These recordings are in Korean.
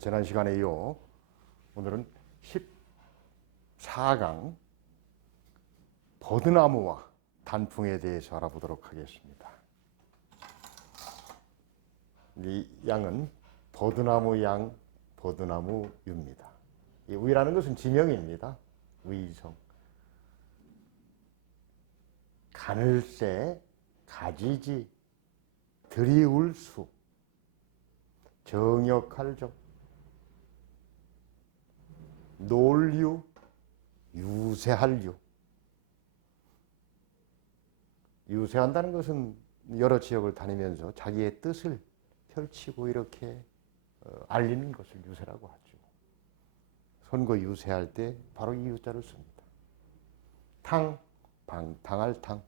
지난 시간에 이어 오늘은 14강 버드나무와 단풍에 대해서 알아보도록 하겠습니다. 이 양은 버드나무 양, 버드나무 유입니다. 이 우이라는 것은 지명입니다. 우이성. 가늘새, 가지지, 들이울수, 정역할적, 놀유, 유세할유. 유세한다는 것은 여러 지역을 다니면서 자기의 뜻을 펼치고 이렇게 알리는 것을 유세라고 하죠. 선거 유세할 때 바로 이 유자를 씁니다. 탕, 방탕할 탕.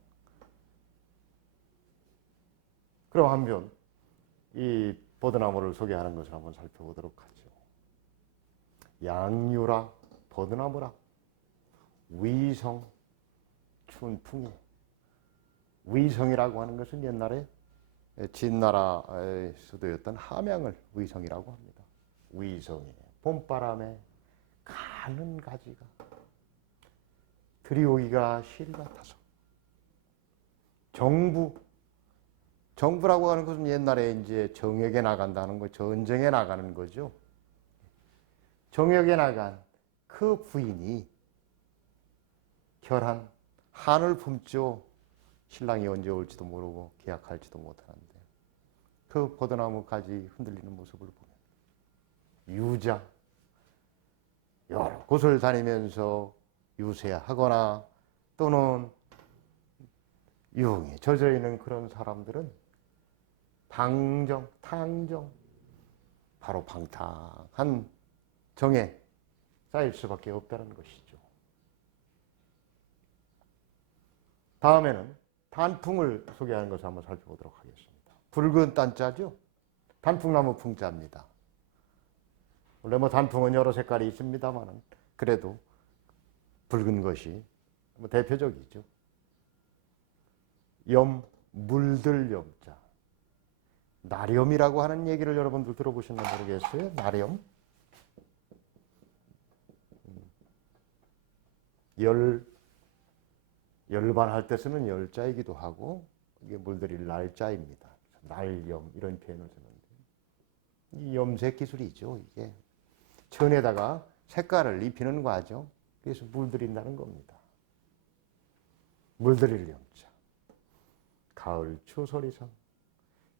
그럼 한편 이 버드나무를 소개하는 것을 한번 살펴보도록 하죠. 양유라, 버드나무라, 위성, 춘풍이. 위성이라고 하는 것은 옛날에 진나라의 수도였던 함양을 위성이라고 합니다. 위성이 봄바람에 가는 가지가 들이오기가 실 같아서. 정부라고 하는 것은 옛날에 이제 정역에 나간다는 거, 전쟁에 나가는 거죠. 정역에 나간 그 부인이 결한 한을 품죠. 신랑이 언제 올지도 모르고 계약할지도 못하는데 그 버드나무 가지 흔들리는 모습을 보면 유자, 여러 곳을 다니면서 유세하거나 또는 유흥에 젖어 있는 그런 사람들은 탕정, 바로 방탕한 정에 쌓일 수밖에 없다는 것이죠. 다음에는 단풍을 소개하는 것을 한번 살펴보도록 하겠습니다. 붉은 단자죠. 단풍나무 풍자입니다. 원래 단풍은 여러 색깔이 있습니다만 그래도 붉은 것이 대표적이죠. 물들 염자. 나렴이라고 하는 얘기를 여러분들 들어보셨나 모르겠어요. 나렴. 열반할 때 쓰는 열자이기도 하고 이게 물들일 날자입니다. 날염 이런 표현을 쓰는데 이 염색 기술이죠. 이게 천에다가 색깔을 입히는 과정. 그래서 물들인다는 겁니다. 물들일 염자. 가을 추소리성.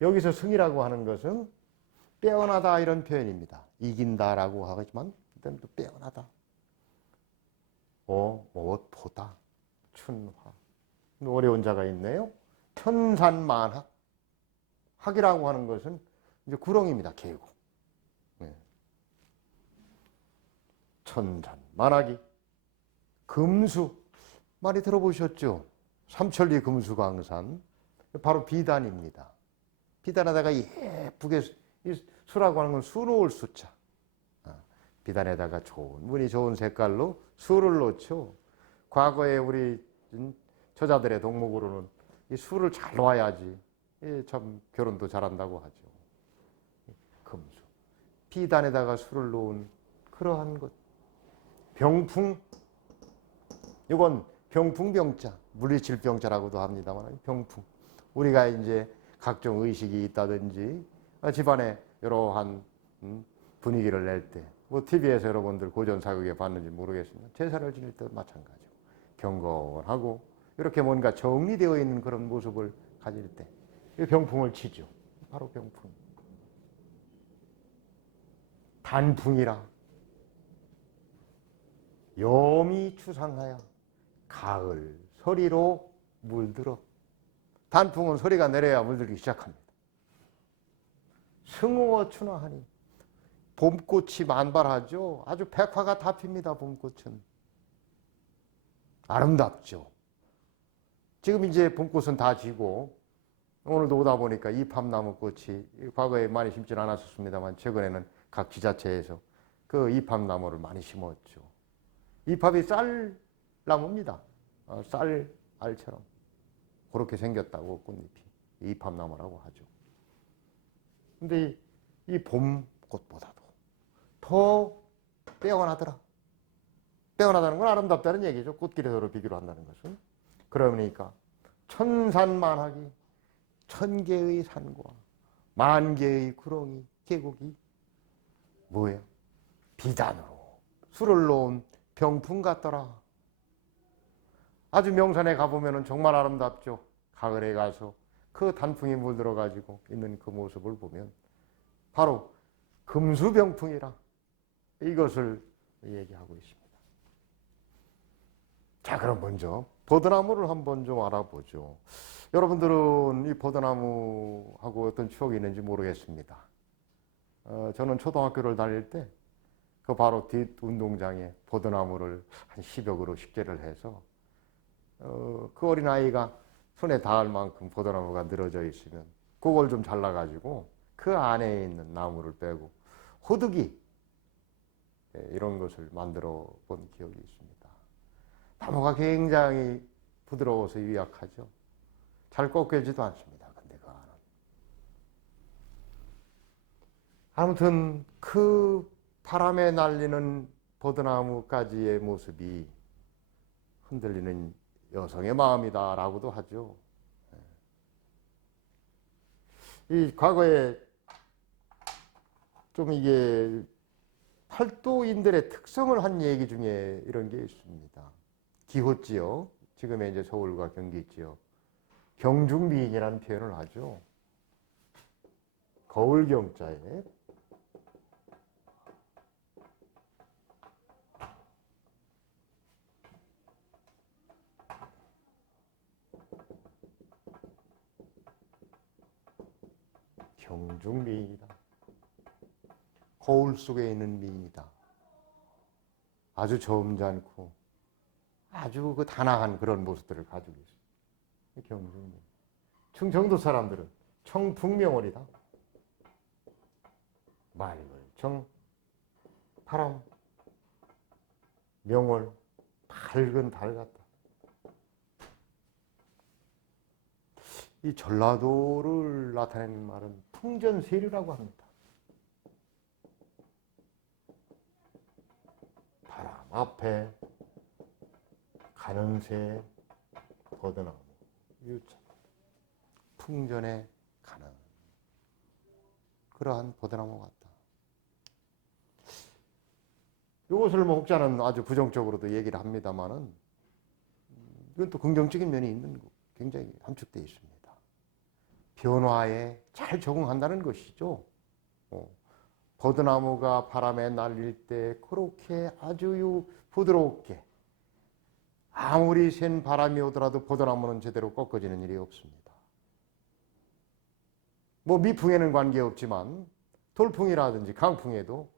여기서 승이라고 하는 것은 빼어나다 이런 표현입니다. 이긴다라고 하지만 또 빼어나다. 무엇보다 춘화. 어려운 자가 있네요. 천산만학. 학이라고 하는 것은 이제 구렁입니다. 계곡. 네. 천산, 만학이. 금수. 많이 들어보셨죠? 삼천리 금수강산. 바로 비단입니다. 비단에다가 예쁘게, 수라고 하는 건 수놓을 수자. 비단에다가 무늬 좋은 색깔로 수를 놓죠. 과거에 우리 저자들의 덕목으로는 이 수를 잘 놓아야지 참 결혼도 잘한다고 하죠. 금수. 비단에다가 수를 놓은 그러한 것. 병풍. 이건 병풍병자, 물리칠병자라고도 합니다만 병풍. 우리가 이제 각종 의식이 있다든지 집안에 이러한 분위기를 낼 때, TV에서 여러분들 고전사극에 봤는지 모르겠습니다. 제사를 지낼 때도 마찬가지고 경건하고 이렇게 뭔가 정리되어 있는 그런 모습을 가질 때 병풍을 치죠. 바로 병풍. 단풍이라 염이 추상하여 가을 서리로 물들어. 단풍은 소리가 내려야 물들기 시작합니다. 승우어 춘화하니. 봄꽃이 만발하죠. 아주 백화가 다 핍니다. 봄꽃은. 아름답죠. 지금 이제 봄꽃은 다 지고 오늘도 오다 보니까 이팝나무꽃이 과거에 많이 심지는 않았었습니다만 최근에는 각 지자체에서 그 이팝나무를 많이 심었죠. 이팝이 쌀나무입니다. 쌀알처럼. 그렇게 생겼다고 꽃잎이. 이팝나무라고 하죠. 근데 이 봄꽃보다도 더 빼어나더라. 빼어나다는 건 아름답다는 얘기죠. 꽃길에 서로 비교를 한다는 것은. 그러니까 천산만하기, 천개의 산과 만개의 구렁이, 계곡이 뭐예요? 비단으로 술을 놓은 병풍 같더라. 아주 명산에 가보면 정말 아름답죠. 가을에 가서 그 단풍이 물들어 가지고 있는 그 모습을 보면 바로 금수병풍이라 이것을 얘기하고 있습니다. 자, 그럼 먼저 버드나무를 한번 좀 알아보죠. 여러분들은 이 버드나무하고 어떤 추억이 있는지 모르겠습니다. 저는 초등학교를 다닐 때 그 바로 뒷 운동장에 버드나무를 한 10여 그루 식재를 해서 그 어린아이가 손에 닿을 만큼 버드나무가 늘어져 있으면 그걸 좀 잘라가지고 그 안에 있는 나무를 빼고 호두기 이런 것을 만들어 본 기억이 있습니다. 나무가 굉장히 부드러워서 유약하죠. 잘 꺾여지도 않습니다. 근데 그 안은. 아무튼 그 바람에 날리는 버드나무까지의 모습이 흔들리는 여성의 마음이다라고도 하죠. 이 과거에 좀 이게 팔도인들의 특성을 한 얘기 중에 이런 게 있습니다. 기호지역, 지금의 이제 서울과 경기 지역, 경중미인이라는 표현을 하죠. 거울경자에 경중미인이다. 거울 속에 있는 미인이다. 아주 점잖고 아주 그 단아한 그런 모습들을 가지고 있어요. 경중미인. 충청도 사람들은 청풍명월이다. 맑을 청, 바람, 명월, 밝은 달 같다. 이 전라도를 나타내는 말은 풍전세류라고 합니다. 바람 앞에 가는 새, 버드나무, 유자, 풍전에 가는 그러한 버드나무 같다. 이것을 뭐 혹자는 아주 부정적으로도 얘기를 합니다만은 이건 또 긍정적인 면이 있는 거 굉장히 함축되어 있습니다. 변화에 잘 적응한다는 것이죠. 버드나무가 바람에 날릴 때 그렇게 아주 부드럽게 아무리 센 바람이 오더라도 버드나무는 제대로 꺾어지는 일이 없습니다. 뭐 미풍에는 관계없지만 돌풍이라든지 강풍에도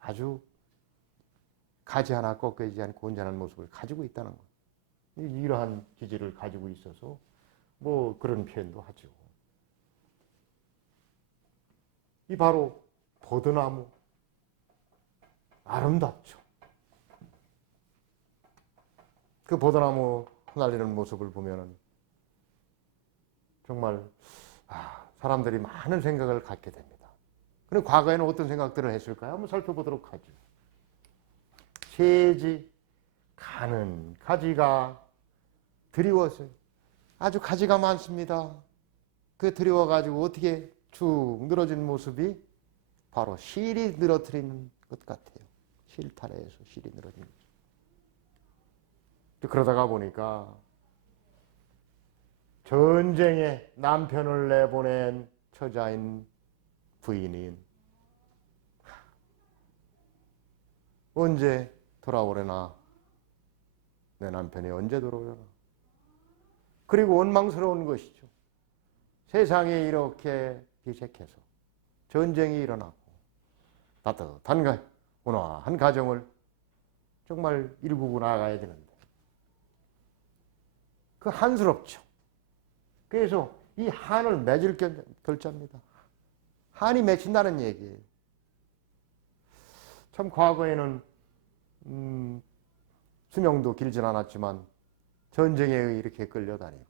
아주 가지 하나 꺾이지 않고 온전한 모습을 가지고 있다는 것. 이러한 기질을 가지고 있어서 뭐 그런 표현도 하죠. 이 바로 버드나무 아름답죠. 그 버드나무 흩날리는 모습을 보면은 정말 사람들이 많은 생각을 갖게 됩니다. 그럼 과거에는 어떤 생각들을 했을까요? 한번 살펴보도록 하죠. 세지 가는 가지가 드리워서 아주 가지가 많습니다. 그 드리워가지고 어떻게 쭉 늘어진 모습이 바로 실이 늘어뜨리는 것 같아요. 실타래에서 실이 늘어지는 거죠. 그러다가 보니까 전쟁에 남편을 내보낸 처자인 부인인 언제 돌아오려나, 내 남편이 언제 돌아오려나. 그리고 원망스러운 것이죠. 세상에 이렇게 비색해서 전쟁이 일어나고 따뜻한 온화한 가정을 정말 일구고 나가야 되는데 그 한스럽죠. 그래서 이 한을 맺을 결자입니다. 한이 맺힌다는 얘기예요. 참 과거에는 수명도 길진 않았지만 전쟁에 의해 이렇게 끌려다니고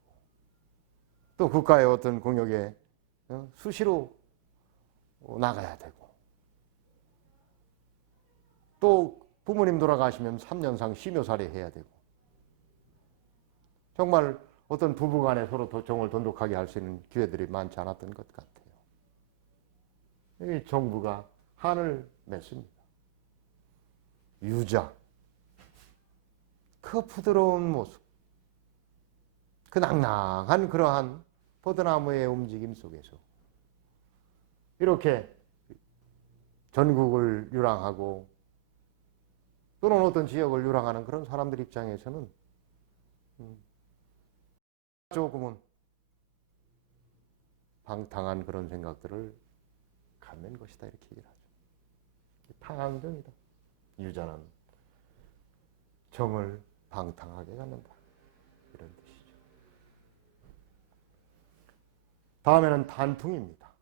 또 국가의 어떤 공역에 수시로 나가야 되고 또 부모님 돌아가시면 3년상 심효살이 해야 되고, 정말 어떤 부부간에 서로 정을 돈독하게 할 수 있는 기회들이 많지 않았던 것 같아요. 이 정부가 한을 맺습니다. 유자, 그 부드러운 모습, 그 낭낭한 그러한 포도나무의 움직임 속에서 이렇게 전국을 유랑하고 또는 어떤 지역을 유랑하는 그런 사람들 입장에서는 조금은 방탕한 그런 생각들을 갖는 것이다, 이렇게 얘기를 하죠. 탕앙정이다. 유자는 정을 방탕하게 갖는다, 이런 뜻이죠. 다음에는 단풍입니다.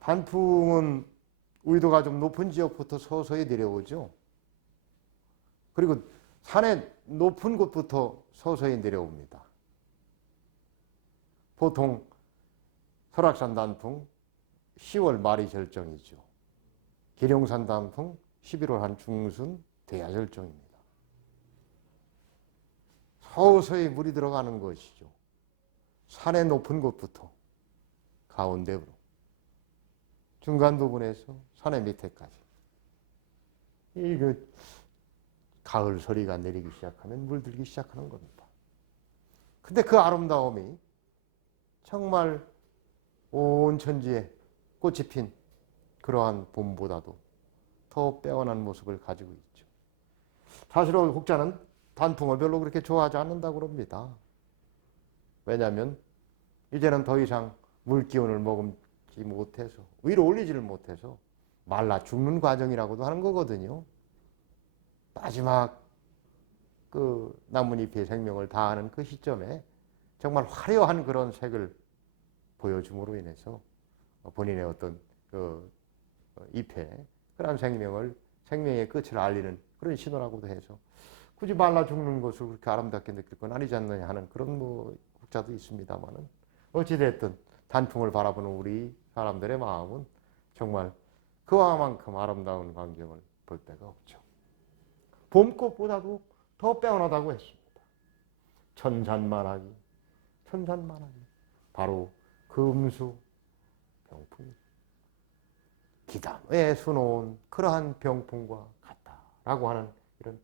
단풍은 의도가 좀 높은 지역부터 서서히 내려오죠. 그리고 산의 높은 곳부터 서서히 내려옵니다. 보통 설악산 단풍 10월 말이 절정이죠. 계룡산 단풍 11월 한 중순 돼야 절정입니다. 서서히 물이 들어가는 것이죠. 산의 높은 곳부터 가운데로, 중간 부분에서 산의 밑에까지. 이 가을 서리가 내리기 시작하면 물들기 시작하는 겁니다. 근데 그 아름다움이 정말 온 천지에 꽃이 핀 그러한 봄보다도 더 빼어난 모습을 가지고 있죠. 사실은 혹자는 단풍을 별로 그렇게 좋아하지 않는다고 그럽니다. 왜냐하면 이제는 더 이상 물기운을 머금지 못해서, 위로 올리지를 못해서 말라 죽는 과정이라고도 하는 거거든요. 마지막 그 나뭇잎의 생명을 다하는 그 시점에 정말 화려한 그런 색을 보여줌으로 인해서 본인의 어떤 그 잎에 그런 생명의 끝을 알리는 그런 신호라고도 해서 굳이 말라 죽는 것을 그렇게 아름답게 느낄 건 아니지 않느냐 하는 그런 혹자도 있습니다만은, 어찌됐든 단풍을 바라보는 우리 사람들의 마음은 정말 그와만큼 아름다운 광경을 볼 데가 없죠. 봄꽃보다도 더 빼어나다고 했습니다. 천산만하기, 바로 금수 병풍, 기담에 수놓은 그러한 병풍과 같다라고 하는 이런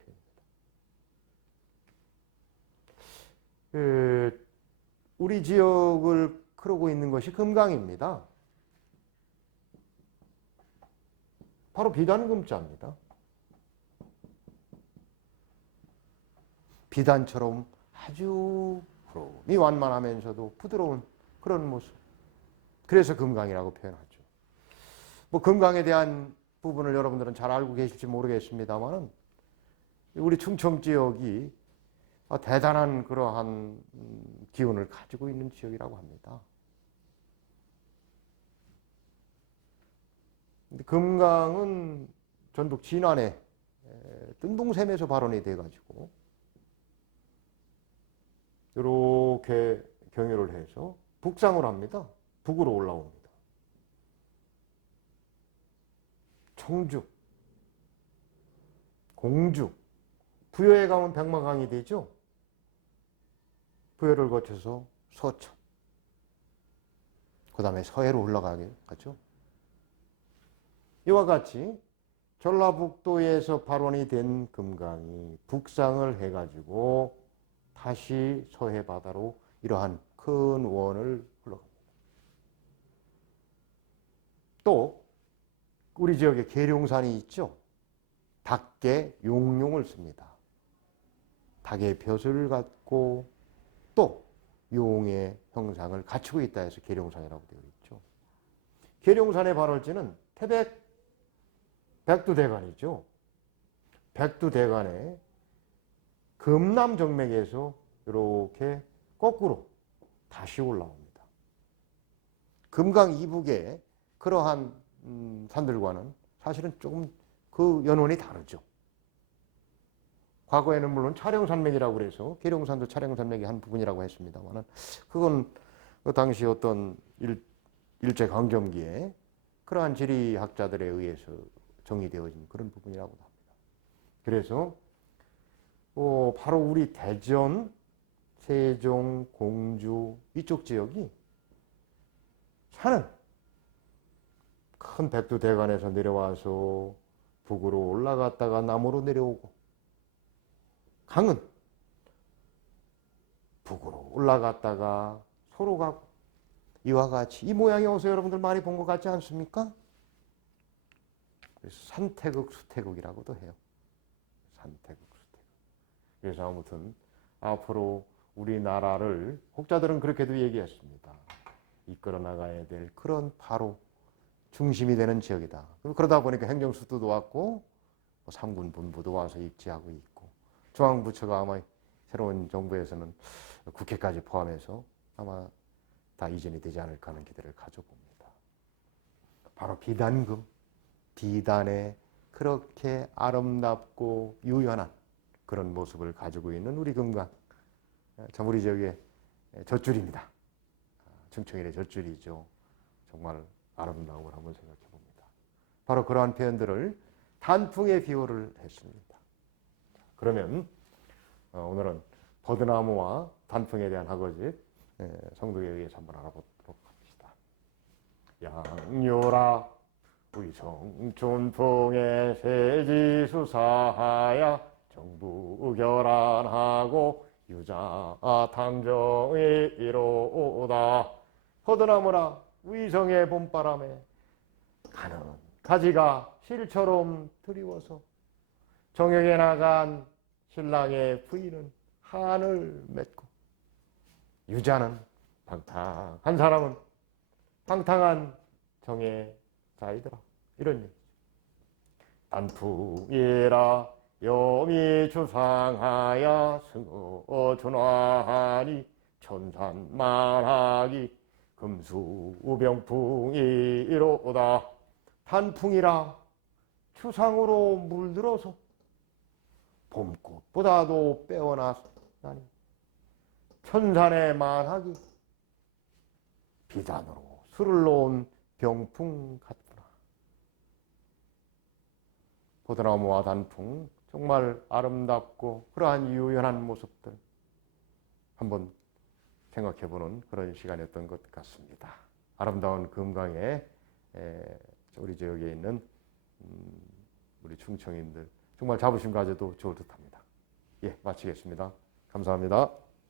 표현입니다. 우리 지역을 그러고 있는 것이 금강입니다. 바로 비단금자입니다. 비단처럼 아주 구름이 완만하면서도 부드러운 그런 모습. 그래서 금강이라고 표현하죠. 뭐 금강에 대한 부분을 여러분들은 잘 알고 계실지 모르겠습니다만, 우리 충청 지역이 대단한 그러한 기운을 가지고 있는 지역이라고 합니다. 근데 금강은 전북 진안에 뜬동샘에서 발원이 돼가지고 이렇게 경유를 해서 북상을 합니다. 북으로 올라옵니다. 청주, 공주, 부여에 가면 백마강이 되죠. 부여를 거쳐서 서천, 그 다음에 서해로 올라가게 가죠. 이와 같이 전라북도에서 발원이 된 금강이 북상을 해가지고 다시 서해 바다로 이러한 큰 원을 흘러갑니다. 또 우리 지역에 계룡산이 있죠. 닭의 용룡을 씁니다. 닭의 벼슬을 갖고 또 용의 형상을 갖추고 있다 해서 계룡산이라고 되어 있죠. 계룡산의 발원지는 태백 백두대간이죠. 백두대간의 금남정맥에서 이렇게 거꾸로 다시 올라옵니다. 금강 이북의 그러한 산들과는 사실은 조금 그 연원이 다르죠. 과거에는 물론 촬영산맥이라고 그래서 계룡산도 촬영산맥의 한 부분이라고 했습니다만, 그건 그 당시 어떤 일제강점기에 그러한 지리학자들에 의해서 정의되어진 그런 부분이라고 합니다. 그래서 바로 우리 대전, 세종, 공주 이쪽 지역이 산은 큰 백두대간에서 내려와서 북으로 올라갔다가 남으로 내려오고, 강은 북으로 올라갔다가 서로 가고, 이와 같이 이 모양이 어서 여러분들 많이 본 것 같지 않습니까? 그래서 산태극 수태극이라고도 해요. 산태극 수태극. 그래서 아무튼 앞으로 우리나라를 혹자들은 그렇게도 얘기했습니다. 이끌어 나가야 될 그런 바로 중심이 되는 지역이다. 그러다 보니까 행정수도도 왔고 삼군 본부도 와서 입지하고 있고, 중앙부처가 아마 새로운 정부에서는 국회까지 포함해서 아마 다 이전이 되지 않을까 하는 기대를 가져봅니다. 바로 비단금, 비단의 그렇게 아름답고 유연한 그런 모습을 가지고 있는 우리 금강, 참 우리 지역의 젖줄입니다. 충청일의 젖줄이죠. 정말 아름다운 걸 한번 생각해 봅니다. 바로 그러한 표현들을 단풍에 비유를 했습니다. 그러면 오늘은 버드나무와 단풍에 대한 학어집 성덕에 의해서 한번 알아보도록 합시다. 양요라 의성 춘풍의 세지수사하야 정부 결안하고 유자 탐정이 이로다. 버드나무라 의성의 봄바람에 가는 가지가 실처럼 드리워서 정역에 나간 신랑의 부인은 한을 맺고, 유자는 방탕한 사람은 방탕한 정의 자이더라. 이런 얘기. 단풍이라 염이 주상하야 승어 준화하니 천산만하기 금수병풍이 이로다. 단풍이라 추상으로 물들어서 봄꽃보다도 빼어나니 천산의 만하기 비단으로 술을 놓은 병풍 같구나. 버드나무와 단풍 정말 아름답고 그러한 유연한 모습들 한번 생각해보는 그런 시간이었던 것 같습니다. 아름다운 금강에 우리 지역에 있는 우리 충청인들 정말 자부심 가져도 좋을 듯합니다. 예, 마치겠습니다. 감사합니다.